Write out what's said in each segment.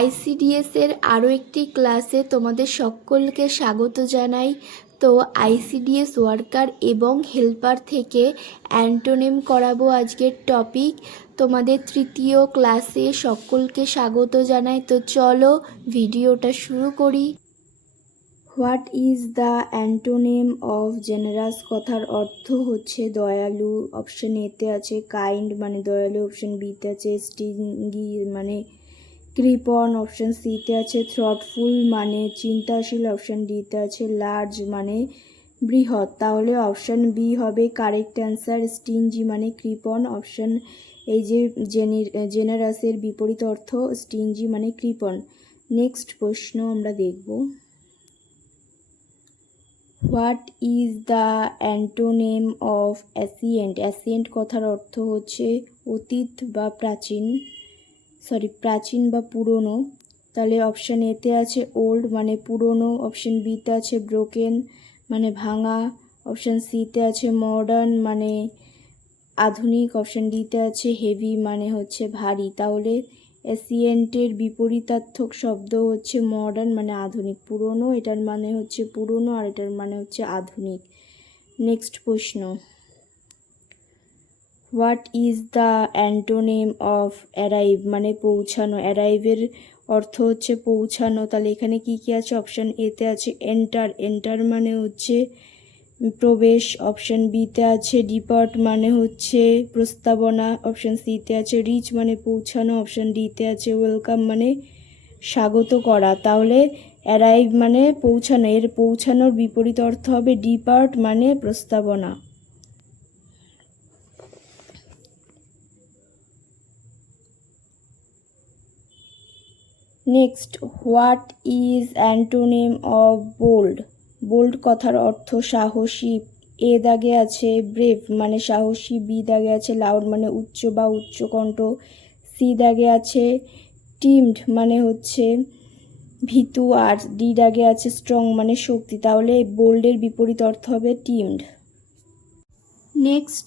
ICDS এর আরও একটি ক্লাসে তোমাদের সকলকে স্বাগত জানাই। তো আইসিডিএস ওয়ার্কার এবং হেল্পার থেকে অ্যান্টোনিম করাবো আজকের টপিক। তোমাদের তৃতীয় ক্লাসে সকলকে স্বাগত জানাই। তো চলো ভিডিওটা শুরু করি। What is the antonym of generous কথার অর্থ হচ্ছে দয়ালু। অপশন এতে আছে কাইন্ড মানে দয়ালু, অপশন বিতে আছে স্টিঙ্গি মানে কৃপণ, অপশন সিতে আছে থ্রটফুল মানে চিন্তাশীল, অপশন ডিতে আছে লার্জ মানে বৃহৎ। তাহলে অপশন বি হবে কারেক্ট অ্যান্সার। স্টিঞ্জি মানে কৃপণ। অপশন এই যে জেনারাসের বিপরীত অর্থ স্টিঞ্জি মানে কৃপণ। নেক্সট প্রশ্ন আমরা দেখব। What is the antonym of ancient? Ancient কথার অর্থ হচ্ছে অতীত বা প্রাচীন বা পুরনো। তাহলে অপশান এতে আছে ওল্ড মানে পুরনো, অপশান বিতে আছে ব্রোকেন মানে ভাঙা, অপশান সিতে আছে মডার্ন মানে আধুনিক, অপশান ডিতে আছে হেভি মানে হচ্ছে ভারী। তাহলে অ্যাসিয়েন্টের বিপরীতার্থক শব্দ হচ্ছে মডার্ন মানে আধুনিক। পুরনো এটার মানে হচ্ছে পুরনো আর এটার মানে হচ্ছে আধুনিক। নেক্সট প্রশ্ন। What is the antonym of arrive মানে পৌঁছানো? অ্যারাইভের অর্থ হচ্ছে পৌঁছানো। তাহলে এখানে কি কি আছে? অপশান এতে আছে এন্টার মানে হচ্ছে প্রবেশ, অপশান বিতে আছে ডিপার্ট মানে হচ্ছে প্রস্তাবনা, অপশান সিতে আছে রিচ মানে পৌঁছানো, অপশান ডিতে আছে ওয়েলকাম মানে স্বাগত করা। তাহলে অ্যারাইভ মানে পৌঁছানো, এর পৌঁছানোর বিপরীত অর্থ হবে ডিপার্ট মানে প্রস্তাবনা। Next, what is antonym of bold? Bold কথার অর্থ সাহসী। এ দাগে আছে ব্রেভ মানে সাহসী, বি দাগে আছে লাউড মানে উচ্চ বা উচ্চকণ্ঠ, সি দাগে আছে টিমড মানে হচ্ছে ভীতু, আর ডি দাগে আছে স্ট্রং মানে শক্তি। তাহলে বোল্ডের বিপরীত অর্থ হবে timid. Next,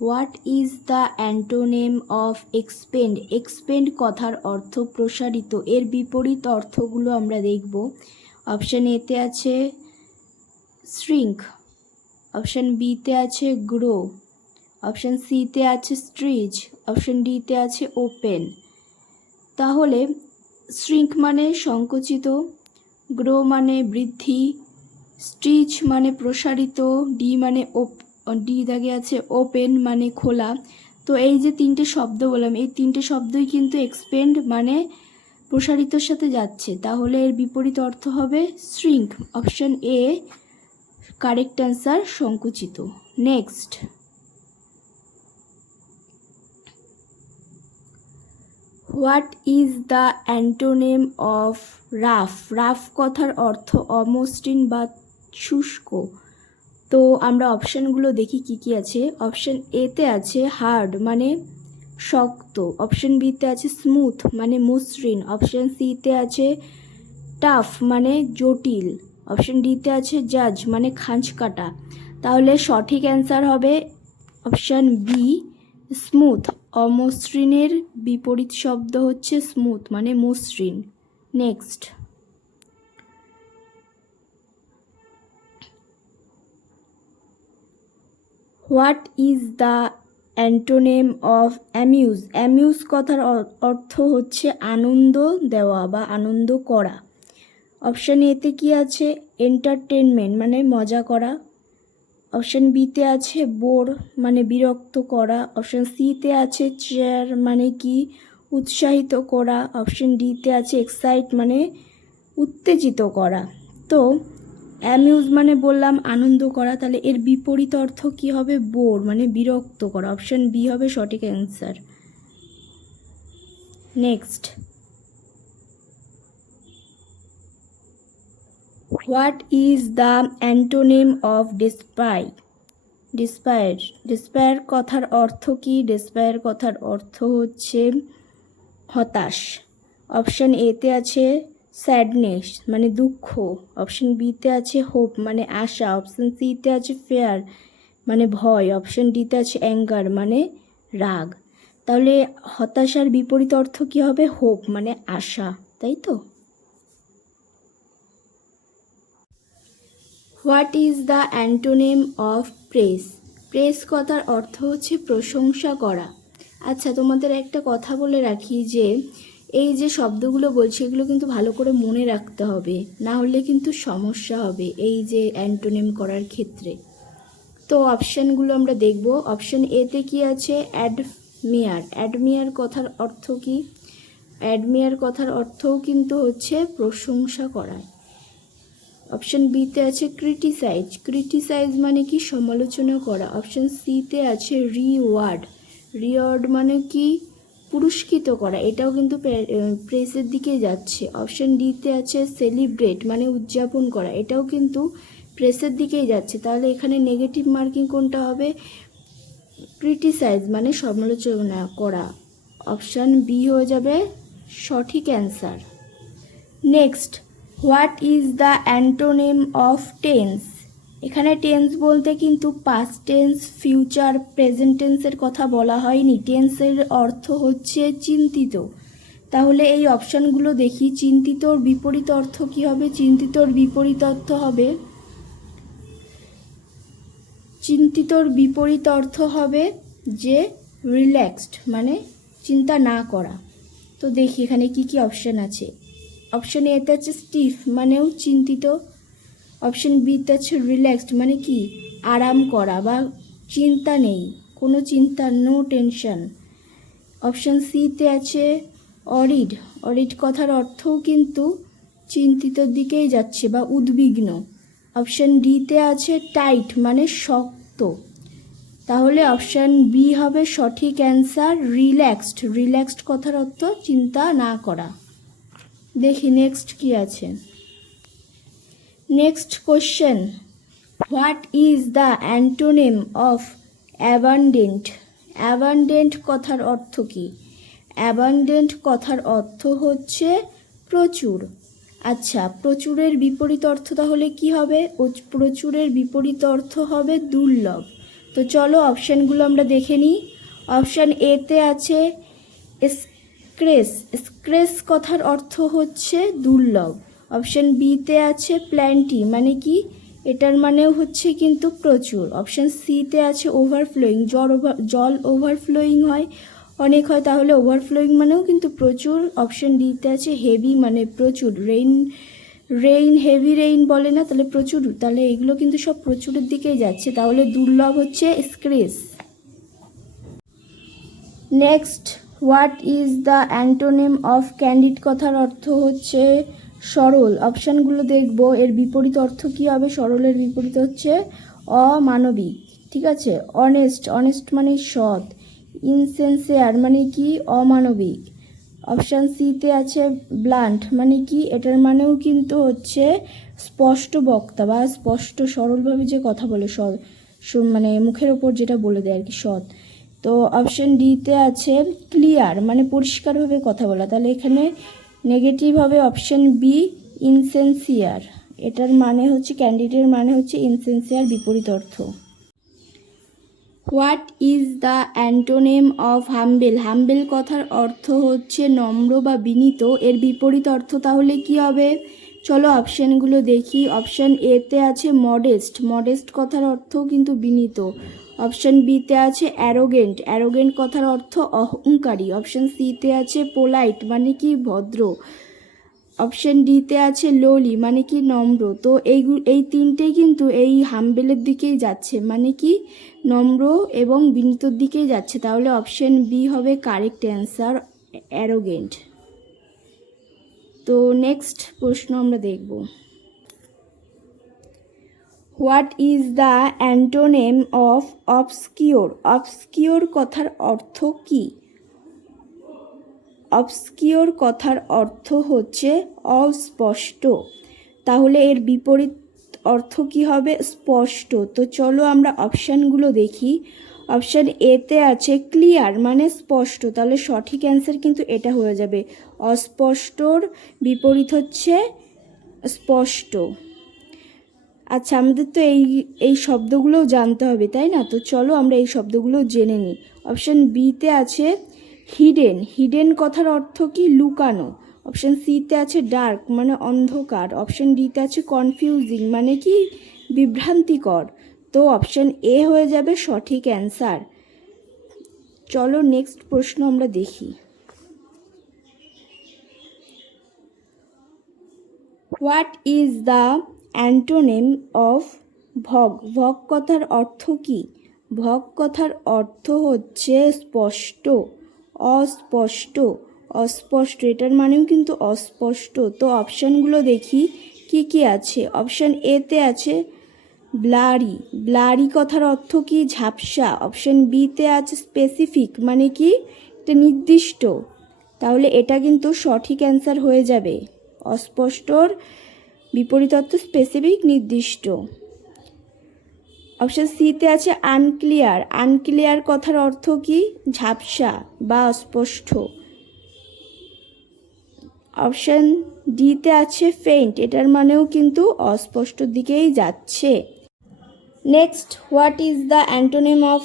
what is the antonym of expend? Expend কথার অর্থ প্রসারিত। এর বিপরীত অর্থগুলো আমরা দেখব। অপশান এতে আছে শ্রিঙ্ক, অপশান বিতে আছে গ্রো, অপশান সিতে আছে স্ট্রিচ, অপশান ডিতে আছে ওপেন। তাহলে শ্রিঙ্ক মানে সংকুচিত, গ্রো মানে বৃদ্ধি, স্ট্রিচ মানে প্রসারিত, ডি দাগে আছে ওপেন মানে খোলা। তো এই যে তিনটে শব্দ বললাম, এই তিনটে শব্দই কিন্তু এক্সপেন্ড মানে প্রসারিতর সাথে যাচ্ছে। তাহলে এর বিপরীত অর্থ হবে shrink. Option A correct answer, সংকুচিত। Next, what is the antonym of rough? Rough কথার অর্থ অমসৃণ বা শুষ্ক। তো আমরা অপশানগুলো দেখি কি কি আছে। অপশান এতে আছে হার্ড মানে শক্ত, অপশান বিতে আছে স্মুথ মানে মসৃণ, অপশান সিতে আছে টাফ মানে জটিল, অপশান ডিতে আছে জাজ মানে খাঁজ কাটা। তাহলে সঠিক অ্যান্সার হবে অপশান বি স্মুথ। অমসৃণের বিপরীত শব্দ হচ্ছে স্মুথ মানে মসৃণ। Next, what is the antonym of amuse? Amuse কথার অর্থ হচ্ছে আনন্দ দেওয়া বা আনন্দ করা। অপশান এতে কি আছে? এন্টারটেনমেন্ট মানে মজা করা, অপশান বিতে আছে বোর মানে বিরক্ত করা, অপশান সিতে আছে চেয়ার মানে কি উৎসাহিত করা, অপশান ডিতে আছে এক্সাইট মানে উত্তেজিত করা। তো অ্যামিউজ মানে বললাম আনন্দ করা, তাহলে এর বিপরীত অর্থ কি হবে? বোর মানে বিরক্ত করা। অপশান বি হবে সঠিক answer. Next, what is the antonym of despair? Despair কথার অর্থ কি? ডেসপায়ার কথার অর্থ হচ্ছে হতাশ। অপশান এতে আছে স্যাডনেস মানে দুঃখ, অপশান বিতে আছে হোপ মানে আশা, অপশান সিতে আছে ফেয়ার মানে ভয়, অপশান ডিতে আছে অ্যাঙ্গার মানে রাগ। তাহলে হতাশার বিপরীত অর্থ কি হবে? হোপ মানে আশা। তাই তো? What is the antonym of press? Press কথার অর্থ হচ্ছে প্রশংসা করা। আচ্ছা, তোমাদের একটা কথা বলে রাখি যে এই যে শব্দগুলো বলছি এগুলো কিন্তু ভালো করে মনে রাখতে হবে, না হলে কিন্তু সমস্যা হবে এই যে অ্যান্টোনিম করার ক্ষেত্রে। তো অপশানগুলো আমরা দেখব। অপশান এতে কি আছে? অ্যাডমিয়ার। অ্যাডমিয়ার কথার অর্থ কি? অ্যাডমিয়ার কথার অর্থও কিন্তু হচ্ছে প্রশংসা করা। অপশান বিতে আছে ক্রিটিসাইজ। ক্রিটিসাইজ মানে কি? সমালোচনা করা। অপশান সিতে আছে রিওয়ার্ড। রিওয়ার্ড মানে কি? পুরস্কৃত করা। এটাও কিন্তু প্রেসের দিকে যাচ্ছে। অপশান ডিতে আছে সেলিব্রেট মানে উদযাপন করা। এটাও কিন্তু প্রেসের দিকেই যাচ্ছে। তাহলে এখানে নেগেটিভ মার্কিং কোনটা হবে? ক্রিটিসাইজ মানে সমালোচনা করা। অপশান বি হয়ে যাবে সঠিক answer. Next, what is the antonym of tense? এখানে টেন্স বলতে কিন্তু পাস্ট টেন্স, ফিউচার, প্রেজেন্ট টেন্সের কথা বলা হয়নি। টেন্সের অর্থ হচ্ছে চিন্তিত। তাহলে এই অপশানগুলো দেখি। চিন্তিতর বিপরীত অর্থ কী হবে? চিন্তিতর বিপরীত অর্থ হবে যে রিল্যাক্সড মানে চিন্তা না করা। তো দেখি এখানে কি কি অপশান আছে। অপশান এতে আছে স্টিফ মানেও চিন্তিত। অপশান বিতে আছে রিল্যাক্সড মানে কি? আরাম করা বা চিন্তা নেই, কোনো চিন্তা, নো টেনশন। অপশান সিতে আছে অরিড। অরিড কথার অর্থও কিন্তু চিন্তিতর দিকেই যাচ্ছে বা উদ্বিগ্ন। অপশান ডিতে আছে টাইট মানে শক্ত। তাহলে অপশান বি হবে সঠিক অ্যান্সার, রিল্যাক্সড। রিল্যাক্সড কথার অর্থ চিন্তা না করা। দেখি নেক্সট কি আছে। Next question, what is the antonym of abundant? Abundant কথার অর্থ কি? অ্যাবান্ডেন্ট কথার অর্থ হচ্ছে প্রচুর। আচ্ছা, প্রচুরের বিপরীত অর্থ তাহলে কি হবে? প্রচুরের বিপরীত অর্থ হবে দুর্লভ। তো চলো অপশানগুলো আমরা দেখে নিই। অপশান এতে আছে স্ক্রেস। স্ক্রেস কথার অর্থ হচ্ছে দুর্লভ। অপশান বিতে আছে প্ল্যান্টি মানে কি? এটার মানেও হচ্ছে কিন্তু প্রচুর। অপশান সিতে আছে ওভারফ্লোয়িং। জল ওভারফ্লোয়িং হয়, অনেক হয়, তাহলে ওভারফ্লোয়িং মানেও কিন্তু প্রচুর। অপশান ডিতে আছে হেভি মানে প্রচুর। রেইন হেভি রেইন বলে না, তাহলে প্রচুর। তাহলে এগুলো কিন্তু সব প্রচুরের দিকেই যাচ্ছে। তাহলে দুর্লভ হচ্ছে scarce. Next, what is the antonym of candid? কথার অর্থ হচ্ছে সরল। অপশানগুলো দেখব, এর বিপরীত অর্থ কী হবে? সরলের বিপরীত হচ্ছে অমানবিক। ঠিক আছে। অনেস্ট। অনেস্ট মানে সৎ। ইনসিনসিয়ার মানে কি? অমানবিক। অপশান সিতে আছে ব্লান্ট মানে কি? এটার মানেও কিন্তু হচ্ছে স্পষ্ট বক্তা বা স্পষ্ট সরলভাবে যে কথা বলে, মানে মুখের ওপর যেটা বলে দেয় আর কি, সৎ। তো অপশান ডিতে আছে ক্লিয়ার মানে পরিষ্কারভাবে কথা বলা। তাহলে এখানে নেগেটিভ হবে অপশান বি ইনসিনসিয়ার। এটার মানে হচ্ছে ক্যান্ডিডেটের মানে হচ্ছে ইনসিনসিয়ার বিপরীত অর্থ। What is the antonym of humble? Humble কথার অর্থ হচ্ছে নম্র বা বিনীত। এর বিপরীত অর্থ তাহলে কি হবে? চলো অপশানগুলো দেখি। অপশান এতে আছে মডেস্ট। মডেস্ট কথার অর্থও কিন্তু বিনীত। অপশান বিতে আছে অ্যারোগেন্ট। অ্যারোগেন্ট কথার অর্থ অহংকারী। অপশান সিতে আছে পোলাইট মানে কি? ভদ্র। অপশান ডিতে আছে লোলি মানে কি? নম্র। তো এই তিনটেই কিন্তু এই হাম্বেলের দিকেই যাচ্ছে, মানে কি? নম্র এবং বিনীতর দিকেই যাচ্ছে। তাহলে অপশান বি হবে কারেক্ট অ্যান্সার, অ্যারোগেন্ট। তো নেক্সট প্রশ্ন আমরা দেখব। What is the antonym of obscure? Obscure কথার অর্থ কি? অবস্কিওর কথার অর্থ হচ্ছে অস্পষ্ট। তাহলে এর বিপরীত অর্থ কি হবে? স্পষ্ট। তো চলো আমরা অপশানগুলো দেখি। অপশান এতে আছে ক্লিয়ার মানে স্পষ্ট। তাহলে সঠিক অ্যান্সার কিন্তু এটা হয়ে যাবে। অস্পষ্টর বিপরীত হচ্ছে স্পষ্ট। আচ্ছা, আমাদের তো এই শব্দগুলোও জানতে হবে, তাই না? তো চলো আমরা এই শব্দগুলো জেনে নিই। অপশান বিতে আছে হিডেন। হিডেন কথার অর্থ কি? লুকানো। অপশান সিতে আছে ডার্ক মানে অন্ধকার, অপশান ডিতে আছে কনফিউজিং মানে কি বিভ্রান্তিকর। তো অপশান এ হয়ে যাবে সঠিক অ্যান্সার। চলো নেক্সট প্রশ্ন আমরা দেখি। What is the antonym of ভগ? ভগ কথার অর্থ কি? ভগ কথার অর্থ হচ্ছে স্পষ্ট, অস্পষ্ট, অস্পষ্ট, এটার মানেও কিন্তু অস্পষ্ট। তো অপশানগুলো দেখি কি কি আছে। অপশান এতে আছে ব্লারি, ব্লারি কথার অর্থ কি ঝাপসা। অপশান বিতে আছে স্পেসিফিক মানে কি এটা নির্দিষ্ট, তাহলে এটা কিন্তু সঠিক অ্যান্সার হয়ে যাবে। অস্পষ্টর বিপরীত অর্থ স্পেসিফিক নির্দিষ্ট। অপশান সিতে আছে আনক্লিয়ার, আনক্লিয়ার কথার অর্থ কি ঝাপসা বা অস্পষ্ট। অপশান ডিতে আছে ফেইন্ট, এটার মানেও কিন্তু অস্পষ্টর দিকেই যাচ্ছে। Next, what is the antonym of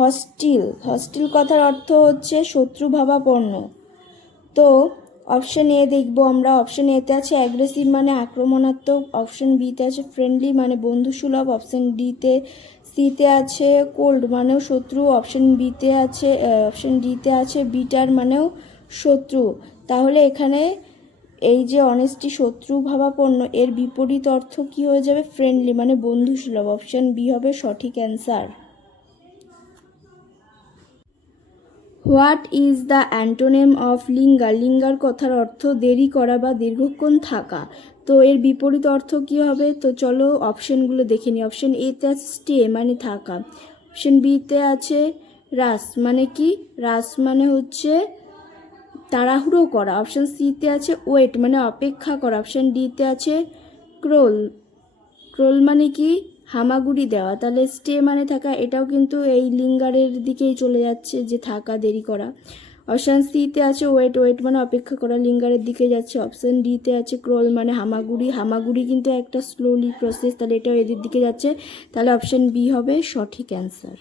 hostile? Hostile কথার অর্থ হচ্ছে শত্রুভাবাপন্ন। তো অপশান এ দেখবো আমরা। অপশান এতে আছে অ্যাগ্রেসিভ মানে আক্রমণাত্মক, অপশান বিতে আছে ফ্রেন্ডলি মানে বন্ধুসুলভ, অপশান সিতে আছে কোল্ড মানেও শত্রু, অপশান ডিতে আছে বিটার মানেও শত্রু। তাহলে এখানে এই যে অনেস্টি শত্রুভাবাপন্ন এর বিপরীত অর্থ কি হয়ে যাবে ফ্রেন্ডলি মানে বন্ধুসুলভ। অপশান বি হবে সঠিক answer. What is the antonym of linger? Linger কথার অর্থ দেরি করা বা দীর্ঘক্ষণ থাকা। তো এর বিপরীত অর্থ কি হবে? তো চলো অপশানগুলো দেখে নিই। অপশান এতে আছে স্টে মানে থাকা, অপশান বিতে আছে রাস মানে কি রাস মানে হচ্ছে তাড়াহুড়ো করা, অপশান সিতে আছে ওয়েট মানে অপেক্ষা করা, অপশান ডিতে আছে ক্রোল, ক্রোল মানে কি হামাগুড়ি দেওয়া। তাহলে স্টে মানে থাকা, এটাও কিন্তু এই লিঙ্গারের দিকেই চলে যাচ্ছে যে থাকা দেরি করা। অপশান সিতে আছে ওয়েট, ওয়েট মানে অপেক্ষা করা, লিঙ্গারের দিকে যাচ্ছে। অপশান ডিতে আছে ক্রোল মানে হামাগুড়ি, হামাগুড়ি কিন্তু একটা স্লোলি প্রসেস, তাহলে এটাও এদের দিকে যাচ্ছে। তাহলে অপশান বি হবে সঠিক অ্যান্সার।